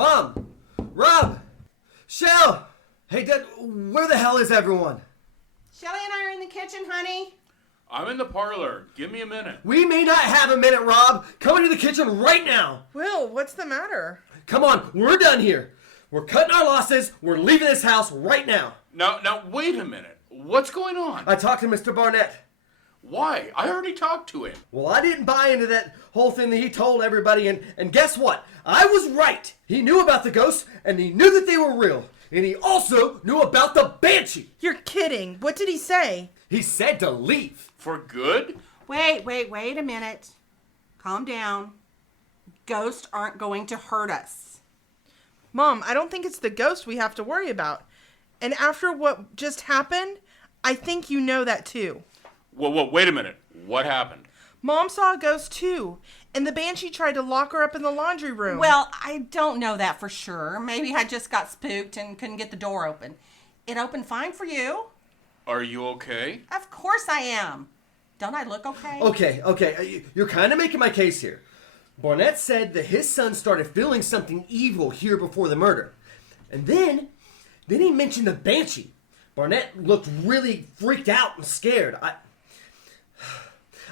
Mom! Rob! Shell! Hey, Dad, where the hell is everyone? Shelly and I are in the kitchen, honey. I'm in the parlor. Give me a minute. We may not have a minute, Rob. Come into the kitchen right now. Will, what's the matter? Come on, we're done here. We're cutting our losses. We're leaving this house right now. Now, wait a minute. What's going on? I talked to Mr. Barnett. Why? I already talked to him. Well, I didn't buy into that whole thing that he told everybody, and guess what? I was right. He knew about the ghosts, and he knew that they were real. And he also knew about the Banshee. You're kidding. What did he say? He said to leave. For good? Wait a minute. Calm down. Ghosts aren't going to hurt us. Mom, I don't think it's the ghost we have to worry about. And after what just happened, I think you know that too. Whoa, wait a minute. What happened? Mom saw a ghost too, and the Banshee tried to lock her up in the laundry room. Well, I don't know that for sure. Maybe I just got spooked and couldn't get the door open. It opened fine for you. Are you okay? Of course I am. Don't I look okay? Okay. You're kind of making my case here. Barnett said that his son started feeling something evil here before the murder. And then he mentioned the Banshee. Barnett looked really freaked out and scared.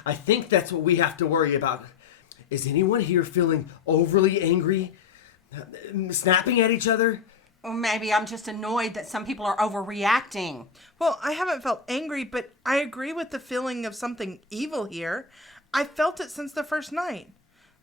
I think that's what we have to worry about. Is anyone here feeling overly angry? Snapping at each other? Or maybe I'm just annoyed that some people are overreacting. Well, I haven't felt angry, but I agree with the feeling of something evil here. I felt it since the first night.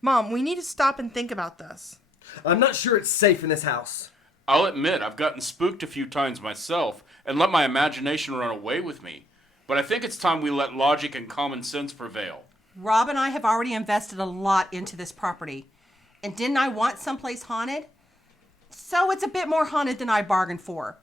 Mom, we need to stop and think about this. I'm not sure it's safe in this house. I'll admit I've gotten spooked a few times myself and let my imagination run away with me. But I think it's time we let logic and common sense prevail. Rob and I have already invested a lot into this property. And didn't I want someplace haunted? So it's a bit more haunted than I bargained for.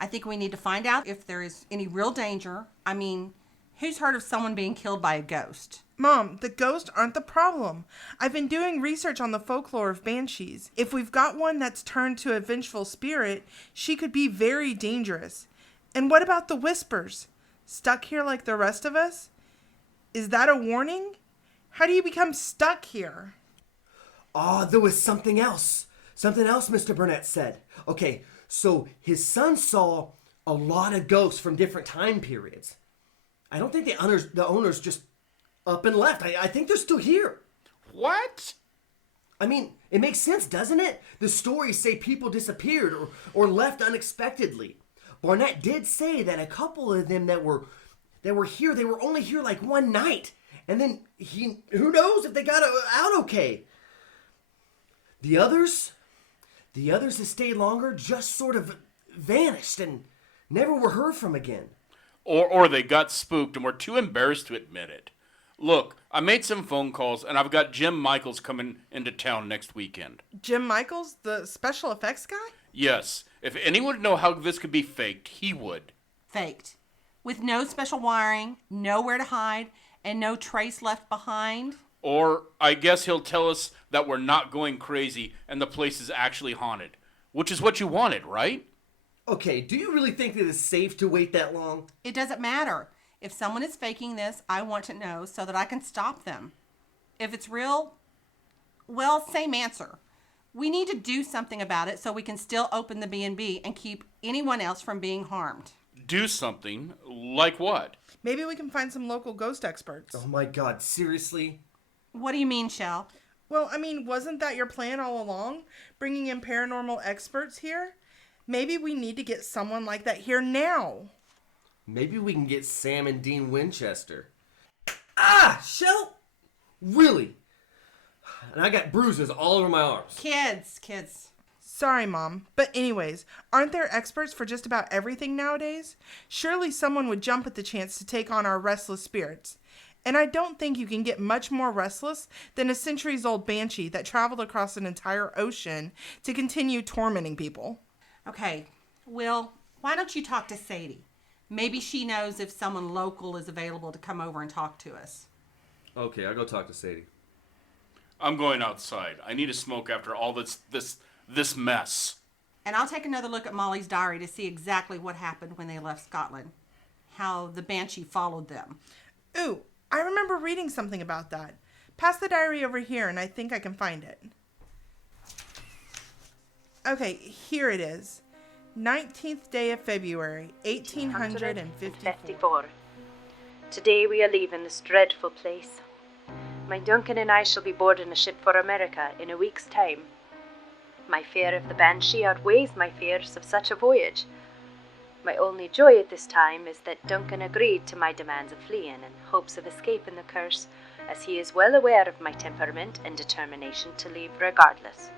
I think we need to find out if there is any real danger. I mean, who's heard of someone being killed by a ghost? Mom, the ghosts aren't the problem. I've been doing research on the folklore of banshees. If we've got one that's turned to a vengeful spirit, she could be very dangerous. And what about the whispers? Stuck here like the rest of us? Is that a warning? How do you become stuck here? Oh, there was something else. Something else Mr. Burnett said. Okay, so his son saw a lot of ghosts from different time periods. I don't think the owners just up and left. I think they're still here. What? I mean, it makes sense, doesn't it? The stories say people disappeared or left unexpectedly. Barnett did say that a couple of them that were here, they were only here like one night. And then who knows if they got out okay. The others that stayed longer just sort of vanished and never were heard from again. Or they got spooked and were too embarrassed to admit it. Look, I made some phone calls and I've got Jim Michaels coming into town next weekend. Jim Michaels, the special effects guy? Yes, if anyone would know how this could be faked, he would. Faked. With no special wiring, nowhere to hide, and no trace left behind. Or I guess he'll tell us that we're not going crazy and the place is actually haunted. Which is what you wanted, right? Okay, do you really think that it's safe to wait that long? It doesn't matter. If someone is faking this, I want to know so that I can stop them. If it's real, well, same answer. We need to do something about it so we can still open the B&B and keep anyone else from being harmed. Do something? Like what? Maybe we can find some local ghost experts. Oh my God, seriously? What do you mean, Shell? Well, I mean, wasn't that your plan all along? Bringing in paranormal experts here? Maybe we need to get someone like that here now. Maybe we can get Sam and Dean Winchester. Ah, Shell? Really? And I got bruises all over my arms. Kids. Sorry, Mom. But anyways, aren't there experts for just about everything nowadays? Surely someone would jump at the chance to take on our restless spirits. And I don't think you can get much more restless than a centuries-old banshee that traveled across an entire ocean to continue tormenting people. Okay, Will, why don't you talk to Sadie? Maybe she knows if someone local is available to come over and talk to us. Okay, I'll go talk to Sadie. I'm going outside. I need a smoke after all this mess. And I'll take another look at Molly's diary to see exactly what happened when they left Scotland. How the Banshee followed them. Ooh, I remember reading something about that. Pass the diary over here and I think I can find it. Okay, here it is. 19th day of February, 1854. Today we are leaving this dreadful place. My Duncan and I shall be boarding a ship for America in a week's time. My fear of the Banshee outweighs my fears of such a voyage. My only joy at this time is that Duncan agreed to my demands of fleeing in hopes of escaping the curse, as he is well aware of my temperament and determination to leave regardless.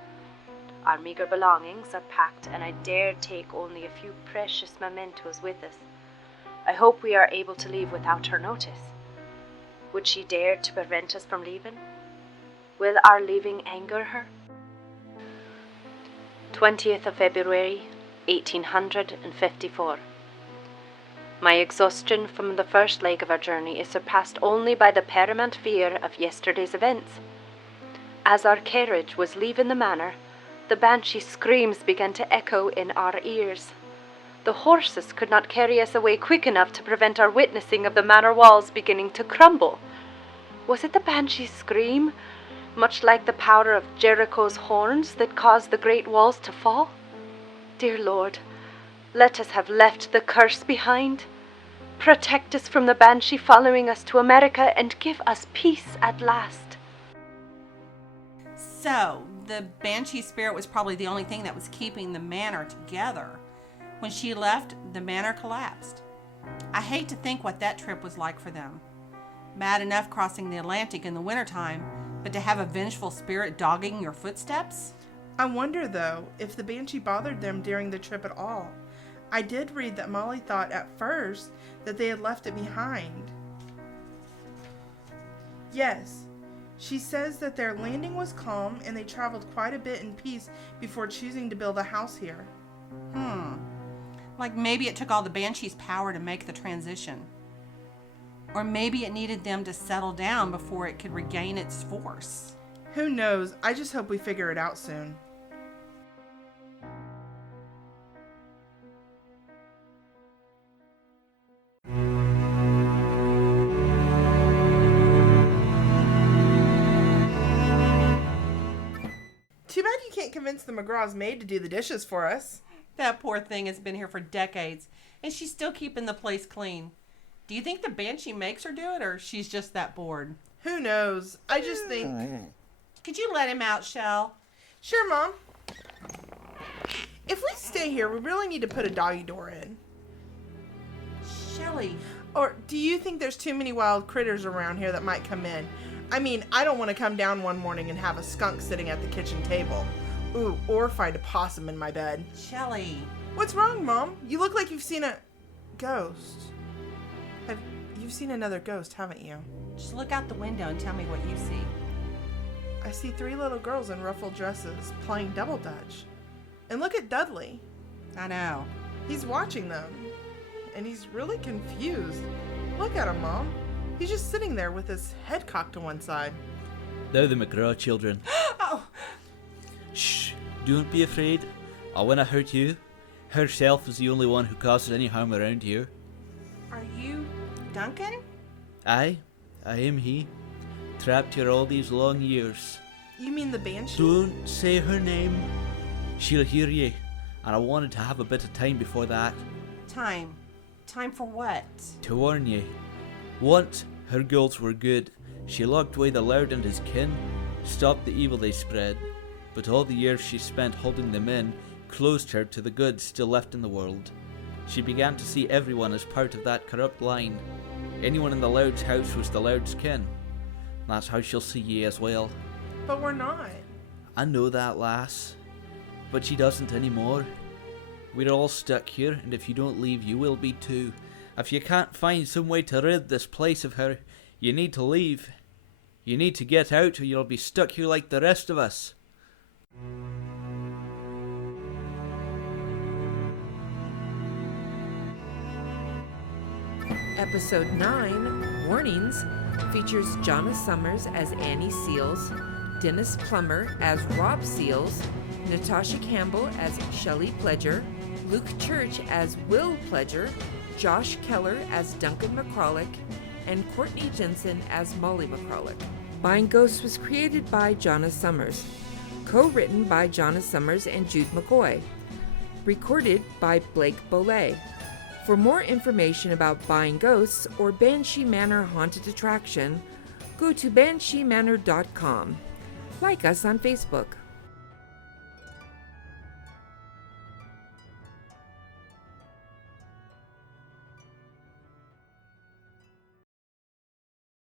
Our meager belongings are packed, and I dare take only a few precious mementos with us. I hope we are able to leave without her notice. Would she dare to prevent us from leaving? Will our leaving anger her? 20th of February, 1854. My exhaustion from the first leg of our journey is surpassed only by the paramount fear of yesterday's events. As our carriage was leaving the manor, the Banshee screams began to echo in our ears. The horses could not carry us away quick enough to prevent our witnessing of the manor walls beginning to crumble. Was it the Banshee's scream, much like the powder of Jericho's horns, that caused the great walls to fall? Dear Lord, let us have left the curse behind. Protect us from the Banshee following us to America, and give us peace at last. So, the Banshee spirit was probably the only thing that was keeping the manor together. When she left, the manor collapsed. I hate to think what that trip was like for them. Bad enough crossing the Atlantic in the wintertime, but to have a vengeful spirit dogging your footsteps? I wonder, though, if the Banshee bothered them during the trip at all. I did read that Molly thought at first that they had left it behind. Yes, she says that their landing was calm and they traveled quite a bit in peace before choosing to build a house here. Like maybe it took all the Banshee's power to make the transition. Or maybe it needed them to settle down before it could regain its force. Who knows? I just hope we figure it out soon. Too bad you can't convince the McGraw's maid to do the dishes for us. That poor thing has been here for decades, and she's still keeping the place clean. Do you think the Banshee makes her do it, or she's just that bored? Who knows? I just think... Could you let him out, Shell? Sure, Mom. If we stay here, we really need to put a doggy door in. Shelly. Or do you think there's too many wild critters around here that might come in? I mean, I don't want to come down one morning and have a skunk sitting at the kitchen table. Ooh, or find a possum in my bed. Shelly. What's wrong, Mom? You look like you've seen a ghost. You've seen another ghost, haven't you? Just look out the window and tell me what you see. I see 3 little girls in ruffled dresses playing double dutch. And look at Dudley. I know. He's watching them. And he's really confused. Look at him, Mom. He's just sitting there with his head cocked to one side. They're the McGraw children. Oh! Shh, don't be afraid. I won't hurt you. Herself is the only one who causes any harm around here. Are you Duncan? I am he. Trapped here all these long years. You mean the Banshee? Don't say her name. She'll hear ye, and I wanted to have a bit of time before that. Time. Time for what? To warn ye. Once, her goals were good. She locked away the Laird and his kin, stopped the evil they spread. But all the years she spent holding them in closed her to the good still left in the world. She began to see everyone as part of that corrupt line. Anyone in the Laird's house was the Laird's kin. That's how she'll see ye as well. But we're not. I know that, lass. But she doesn't anymore. We're all stuck here, and if you don't leave, you will be too. If you can't find some way to rid this place of her, you need to leave. You need to get out, or you'll be stuck here like the rest of us. Episode 9, Warnings, features Jonna Summers as Annie Seals, Dennis Plummer as Rob Seals, Natasha Campbell as Shelley Pledger, Luke Church as Will Pledger, Josh Keller as Duncan McCrawlick, and Courtney Jensen as Molly McCrawlick. Buying Ghosts was created by Jonna Summers. Co-written by Jonna Summers and Jude McCoy. Recorded by Blake Bollet. For more information about Buying Ghosts or Banshee Manor Haunted Attraction, go to bansheemanor.com. Like us on Facebook.